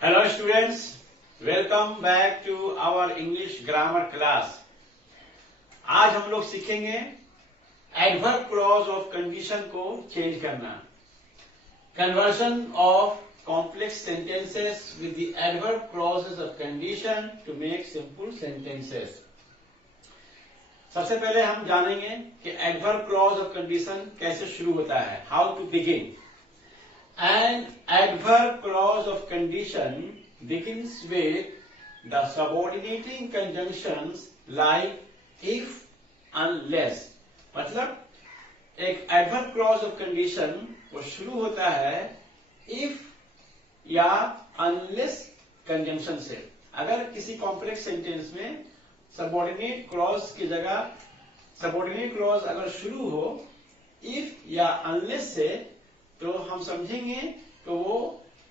Hello students, welcome back to our English grammar class. आज हम लोग सीखेंगे एडवर्ब क्लॉज ऑफ कंडीशन को चेंज करना, conversion of complex sentences with the adverb clauses of condition to make simple sentences. सबसे पहले हम जानेंगे कि एडवर्ब क्लॉज ऑफ कंडीशन कैसे शुरू होता है, how to begin. An adverb clause of condition begins with the subordinating conjunctions like if, unless. मतलब एक adverb clause of condition वो शुरू होता है if या unless conjunction से. अगर किसी complex sentence में subordinate clause की जगह subordinate clause अगर शुरू हो if या unless से, तो हम समझेंगे तो वो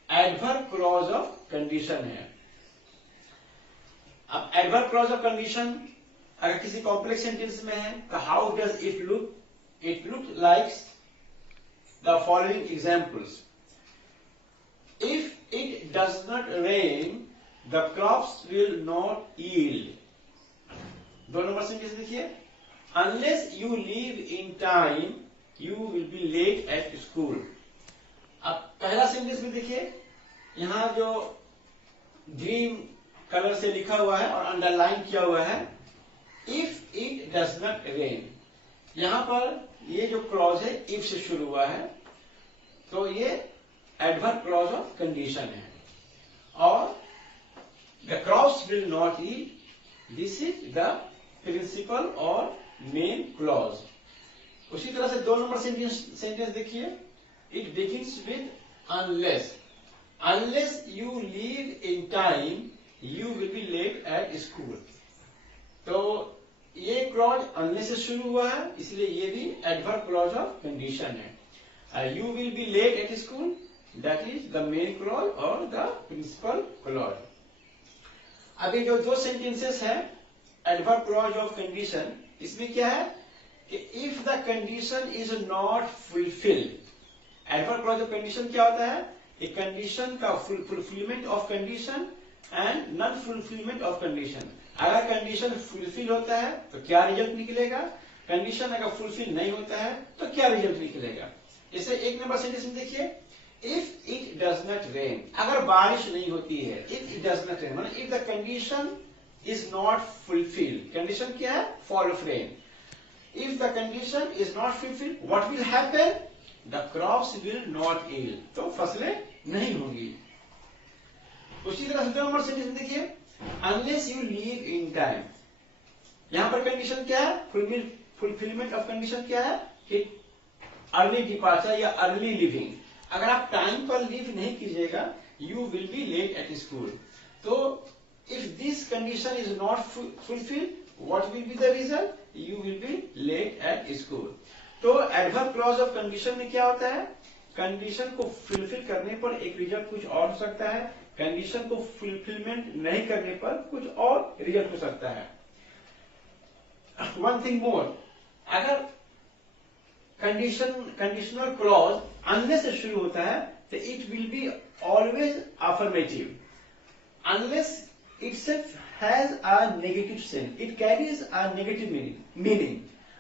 एडवर्ब क्लॉज ऑफ कंडीशन है. अब एडवर्ब क्लॉज ऑफ कंडीशन अगर किसी कॉम्प्लेक्स सेंटेंस में है तो how does it look? It look like the following examples. If it does not rain the crops will not yield. 2 number sentence देखिए. Unless you leave in time you will be late at school. अब पहला sentence में देखिए, यहां जो green colour से लिखा हुआ है और अंडरलाइन किया हुआ है if it does not rain. यहां पर ये जो क्लॉज है इफ से शुरू हुआ है, तो ये एडवर्ब क्लॉज ऑफ कंडीशन है. और the crops will not eat, this is the principal और मेन क्लॉज. उसी तरह से 2 नंबर सेंटेंस देखिए. It begins with unless. Unless you leave in time, you will be late at school. तो ये clause unless से शुरू हुआ है, इसलिए ये भी एडवर्ब क्लॉज ऑफ कंडीशन है. You will be late at school, that is the main clause और the principal clause. अभी जो 2 सेंटेंसेस है एडवर्ब क्लॉज ऑफ कंडीशन, इसमें क्या है कि if the condition is not fulfilled. Adverb clause of condition क्या होता है? एक कंडीशन का fulfilment of condition and non fulfilment of condition. अगर कंडीशन फुलफिल होता है तो क्या रिजल्ट निकलेगा, कंडीशन अगर फुलफिल नहीं होता है तो क्या रिजल्ट निकलेगा. जैसे 1 नंबर सेंटेंस में देखिए, if it does not rain. अगर बारिश नहीं होती है, if it does not rain मतलब if the condition is not fulfil. Condition क्या है? Fall of rain. If the condition is not fulfil, what will happen? The crops will not yield. तो फसलें नहीं होंगी. उसी तरह से 2 नंबर सेंटेंस देखिए, unless you leave in time. यहां पर कंडीशन क्या है? फुलफिलमेंट ऑफ कंडीशन क्या है कि अर्ली डिपार्चर या अर्ली लिविंग. अगर आप टाइम पर लीव नहीं कीजिएगा you will be late at school. तो if this condition is not fulfil, what will be the result? You will be late at school. तो एडवर्ब क्लॉज ऑफ कंडीशन में क्या होता है? कंडीशन को फुलफिल करने पर एक रिजल्ट कुछ और हो सकता है, कंडीशन को फुलफिलमेंट नहीं करने पर कुछ और रिजल्ट हो सकता है. वन थिंग मोर, अगर कंडीशनल क्लॉज अनलेस से शुरू होता है तो it will be always affirmative. Unless itself has a negative sense, it carries a negative meaning.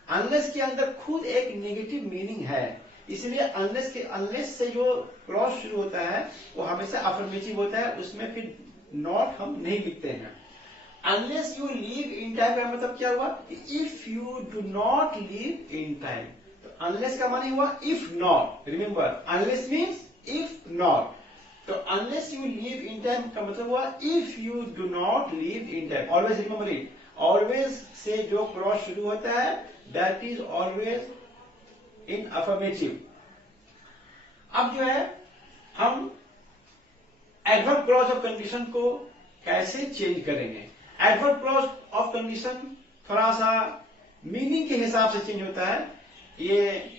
Unless के अंदर खुद एक नेगेटिव मीनिंग है, इसलिए अनलेस से जो क्लॉज शुरू होता है वो हमेशा अफर्मेटिव होता है, उसमें फिर नॉट हम नहीं लिखते हैं. Unless you leave in time का मतलब क्या हुआ? If you do not leave in time. तो अनलेस का माने हुआ if not. Remember, unless means if not. तो unless you leave in time का मतलब हुआ if you do not leave in time. Always remember it. Always से जो क्लॉज शुरू होता है that is always in affirmative. अब जो है हम एडवर्ब क्लॉज ऑफ कंडीशन को कैसे चेंज करेंगे. एडवर्ब क्लॉज ऑफ कंडीशन थोड़ा सा मीनिंग के हिसाब से चेंज होता है. ये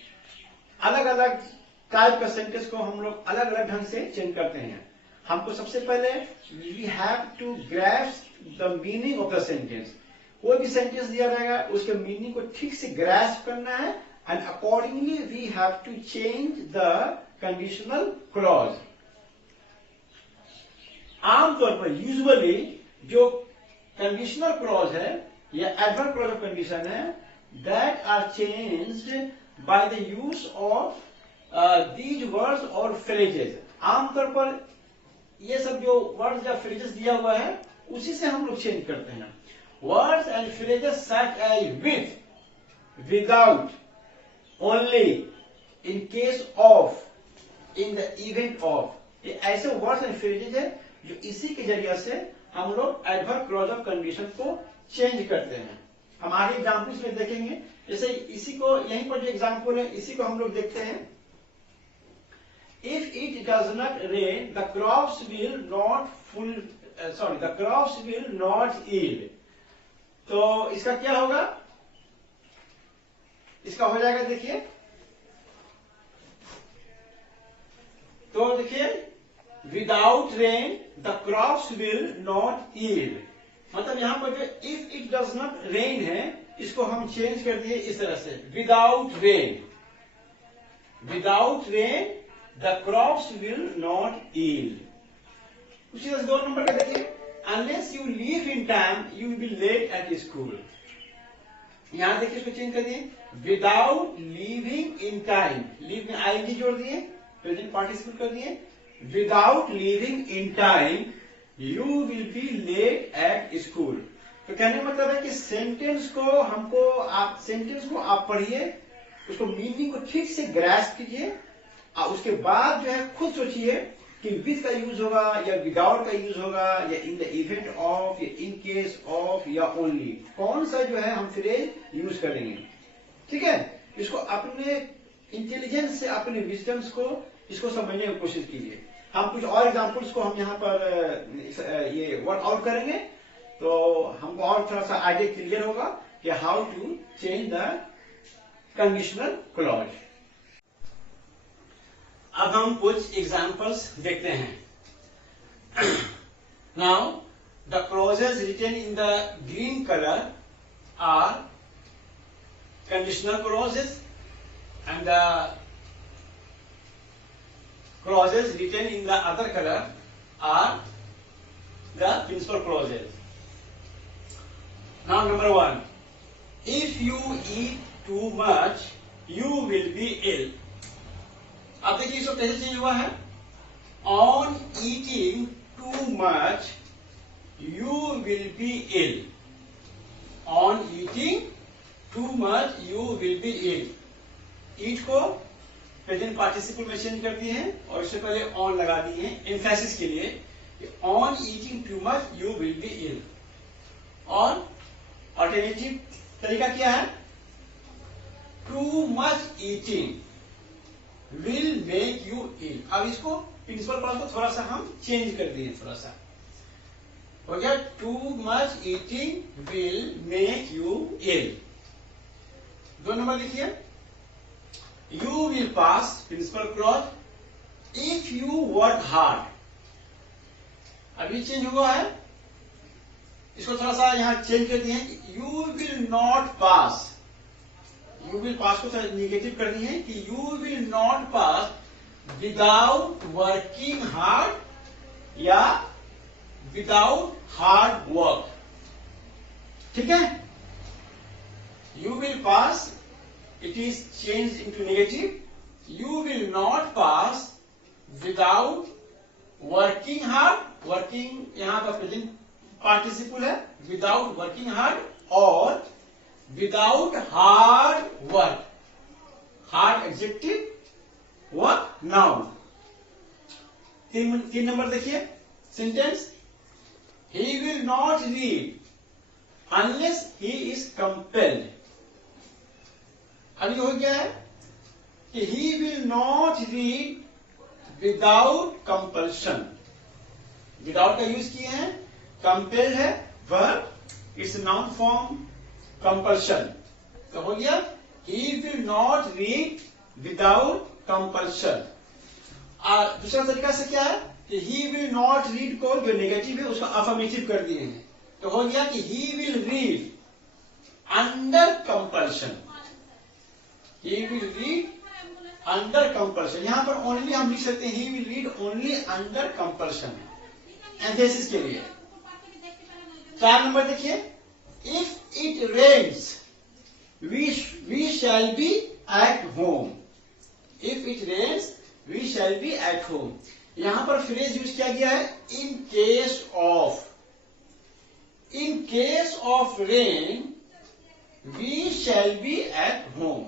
अलग अलग टाइप का सेंटेंस को हम लोग अलग अलग ढंग से चेंज करते हैं. हमको सबसे पहले we have to grasp the meaning of the sentence. कोई भी सेंटेंस दिया जाएगा उसके मीनिंग को ठीक से ग्रैस्प करना है and accordingly we have to change the conditional clause. आमतौर पर यूजुअली जो कंडीशनल क्लॉज है या एडवर्ब क्लॉज ऑफ कंडीशन है, that are changed by the use of these words और फ्रेजेस। आमतौर पर ये सब जो वर्ड्स या फ्रेजेस दिया हुआ है उसी से हम लोग चेंज करते हैं। Words and phrases such as with, without, only, in case of, in the event of, ये ऐसे वर्ड्स एंड फ्रेजेस है जो इसी के जरिए से हम लोग एडवर्ब क्लॉज ऑफ कंडीशन को चेंज करते हैं। हम आगे एग्जाम्पल्स में देखेंगे। जैसे इसी को, यहीं पर जो एग्जाम्पल है इसी को हम लोग देखते हैं। If it does not rain the crops will not the crops will not yield. तो इसका क्या होगा, इसका हो जाएगा, देखिए, तो देखिए, without rain the crops will not yield. मतलब यहां पर जो if it does not rain है इसको हम चेंज कर दिए इस तरह से, without rain, without rain the crops will not yield. उसी तरह 2 नंबर का देखिए, unless you leave in time you will be late at school. यहां देखिए इसको चेंज कर दिए, without leaving in time, leave में आईएनजी जोड़ दिए, प्रेजेंट पार्टिसिपल कर दिए, without leaving in time you will be late at school. तो कहने का मतलब है कि सेंटेंस को आप पढ़िए, उसको मीनिंग को ठीक से ग्रैस्प कीजिए, और उसके बाद जो है खुद सोचिए कि विद का यूज होगा या विदाउट का यूज होगा या इन द इवेंट ऑफ या इन केस ऑफ या ओनली, कौन सा जो है हम फ्रेज यूज करेंगे। ठीक है, इसको अपने इंटेलिजेंस से, अपने विजडम्स को इसको समझने की कोशिश कीजिए। हम कुछ और एग्जांपल्स को हम यहाँ पर ये वर्क आउट करेंगे तो हमको और थोड़ा सा आइडिया क्लियर होगा कि how to change the conditional clause. अब हम कुछ एग्जांपल्स देखते हैं। Now the clauses written in the green colour are conditional clauses and the clauses written in the other color are the principal clauses. Now number 1, if you eat too much you will be ill. अब देखिए इसको कैसे change हुआ है, on eating too much you will be ill, on eating too much you will be ill। ईट को present participle में change कर दिए हैं और इससे पहले ऑन लगा दिए हैं एम्फेसिस के लिए, on eating too much you will be ill. और अल्टरनेटिव तरीका क्या है, too much eating will make you ill. अब इसको प्रिंसिपल क्लॉज को थोड़ा सा हम चेंज कर दिए, थोड़ा सा हो गया, too much eating will make you ill. 2 number लिखिए, you will pass, principal clause, if you work hard। अभी चेंज हुआ है, इसको थोड़ा सा यहां चेंज कर दिए हैं, you will not pass, you will pass को थोड़ा निगेटिव कर दिए हैं कि you will not pass without working hard या without hard work। ठीक है, you will pass, it is changed into negative, you will not pass without working hard, working यहां पर प्रेजेंट पार्टिसिपल है, without working hard और without hard work, hard adjective, work noun। 3 number देखिए sentence, he will not read unless he is compelled। अब ये हो गया है कि he will not read without compulsion। Without का यूज किए हैं, कंपेल्ड है verb, it's noun form compulsion, तो हो गया he will not read without compulsion। दूसरा तरीका से क्या है कि he will not read को जो नेगेटिव है उसको अफर्मेटिव कर दिए हैं, तो हो गया कि he will read under compulsion, he will read under compulsion। यहां पर ओनली हम लिख सकते हैं he will read only under compulsion। एंथेसिस के लिए। 4 नंबर देखिए, if it rains we shall be at home. If it rains we shall be at home. यहां पर फ्रेज यूज किया गया है in case of. In case of rain we shall be at home.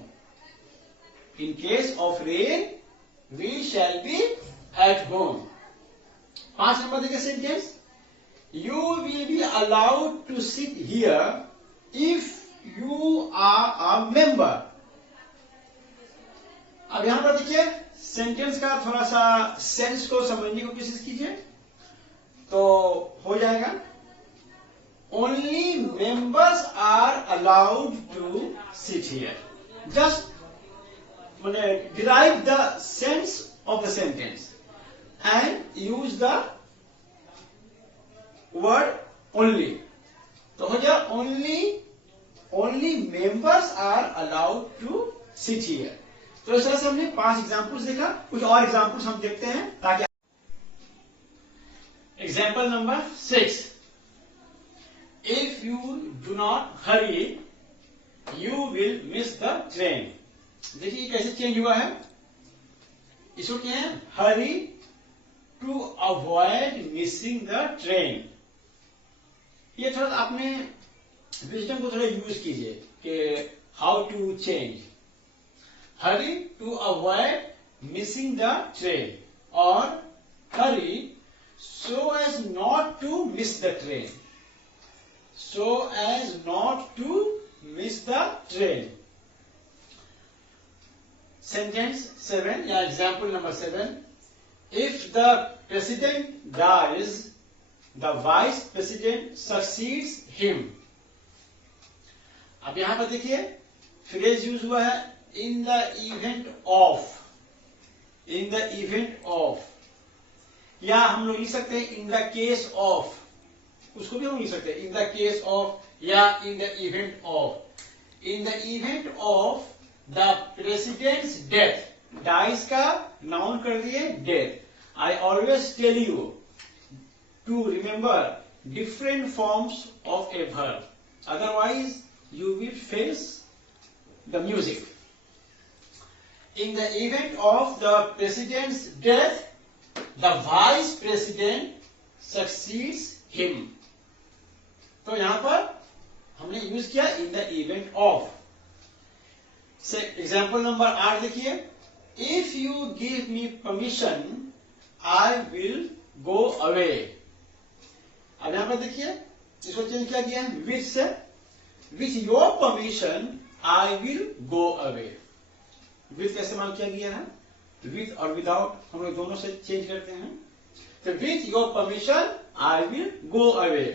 In case of rain we shall be at home. 5 number देखिए sentence, you will be allowed to sit here if you are a member. अब यहां पर देखिए sentence का थोड़ा सा sense को समझने की कोशिश कीजिए तो हो जाएगा, only members are allowed to sit here. Just derive the sense of the sentence and use the word only। तो हो गया only members are allowed to sit here। तो इस तरह से हमने 5 एग्जाम्पल्स देखा। कुछ और एग्जाम्पल्स हम देखते हैं ताकि example number 6, if you do not hurry you will miss the train. देखिए कैसे चेंज हुआ है, इसको क्या है, hurry to avoid missing the train. ये थोड़ा आपने विजडम को थोड़ा यूज कीजिए कि how to change. Hurry to avoid missing the train और hurry so as not to miss the train. So as not to miss the train. Sentence 7 या example number 7, if the president dies the vice president succeeds him। अब यहां पर देखिए phrase use हुआ है इन the event of. In the event of, या हम लोग लिख सकते हैं इन द केस ऑफ, उसको भी हम लिख सकते हैं इन द केस ऑफ या in the event of. In the event of the president's death, dies का नाउन कर दिए death. I always tell you to remember different forms of a verb, otherwise you will face the music. In the event of the president's death the vice president succeeds him. तो यहां पर हमने use किया in the event of. Example number 8 देखिए, if you give me permission I will go away. अब यहां पर देखिए इसको चेंज किया गया है विथ से, with your permission I will go away. With का इस्तेमाल किया गया है, विथ और विदाउट हम लोग दोनों से चेंज करते हैं। तो with your permission I will go away.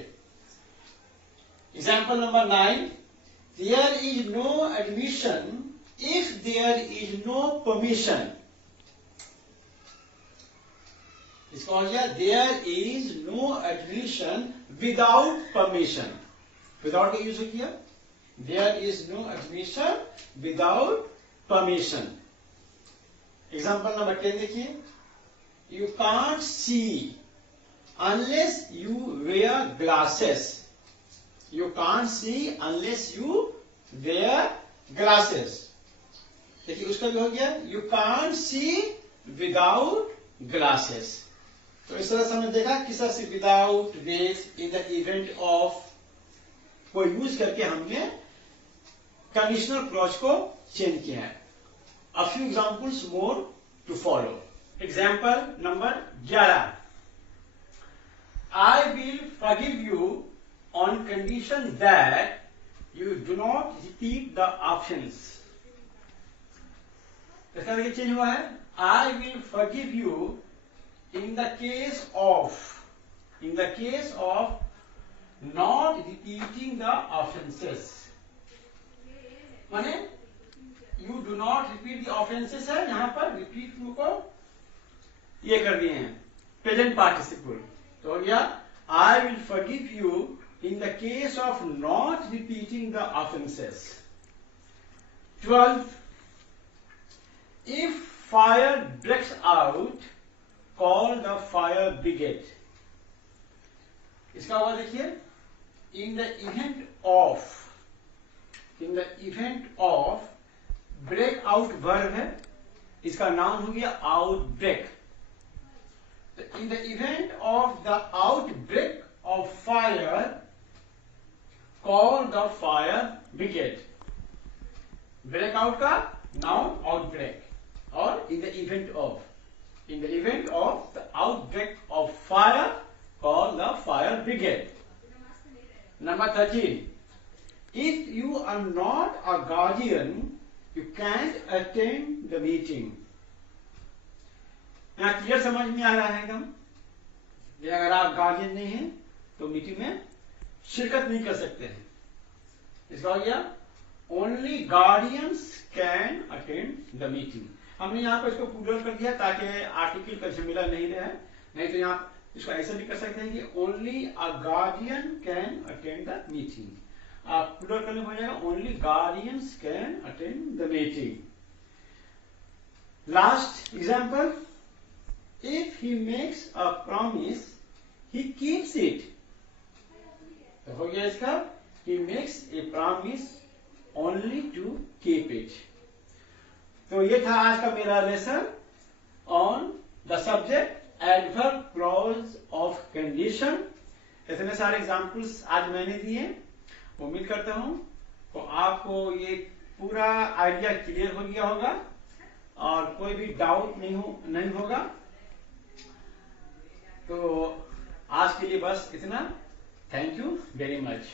Example number 9, there is no admission if there is no permission। इसका हो गया there is no admission without permission। without का यूज हो गया, there is no admission without permission। Example number 10 देखिए, you can't see unless you wear glasses। you can't see unless you wear glasses। देखिए उसका भी हो गया, you can't see without glasses. तो इस तरह से हमने देखा किस तरह से without, with, in the event of को यूज करके हमने कंडीशनल क्लॉज को चेंज किया है। A few examples more to follow. Example number 11, I will forgive you on condition that you do not repeat the options. इसका देखिए change हुआ है, I will forgive you in the case of not repeating the offences. माने you do not repeat the offences है, यहां पर repeat को ये कर दिए हैं प्रेजेंट पार्टिसिपल। तो हो गया आई will forgive you in the case of not repeating the offences. 12, if fire breaks out call the fire brigade। इसका होगा देखिए, in the event of break out verb है, इसका नाउन हो गया आउटब्रेक। तो in the event of the outbreak of fire call the fire brigade. Breakout का noun outbreak, और in the event of the outbreak of fire call the fire brigade. Number 13. If you are not a guardian, you can't attend the meeting. यहाँ clear समझ में आ रहा है एकदम, अगर आप गार्जियन नहीं हैं तो मीटिंग में शिरकत नहीं कर सकते हैं। इसका हो गया only guardians can attend the meeting. हमने यहाँ पर इसको प्लूरल कर दिया ताकि आर्टिकल का झमेला नहीं रहे, नहीं तो यहाँ इसको ऐसा भी कर सकते हैं कि only a guardian can attend the meeting. आप प्लूरल करने हो जाएगा only guardians can attend the meeting. Last example, if he makes a promise he keeps it. तो हो गया इसका, he makes a promise only to keep it. तो ये था आज का मेरा lesson on the subject adverb clause of condition. इतने सारे एग्जाम्पल्स आज मैंने दिए, उम्मीद करता हूं तो आपको ये पूरा आइडिया क्लियर हो गया होगा और कोई भी डाउट नहीं होगा। तो आज के लिए बस इतना। Thank you very much.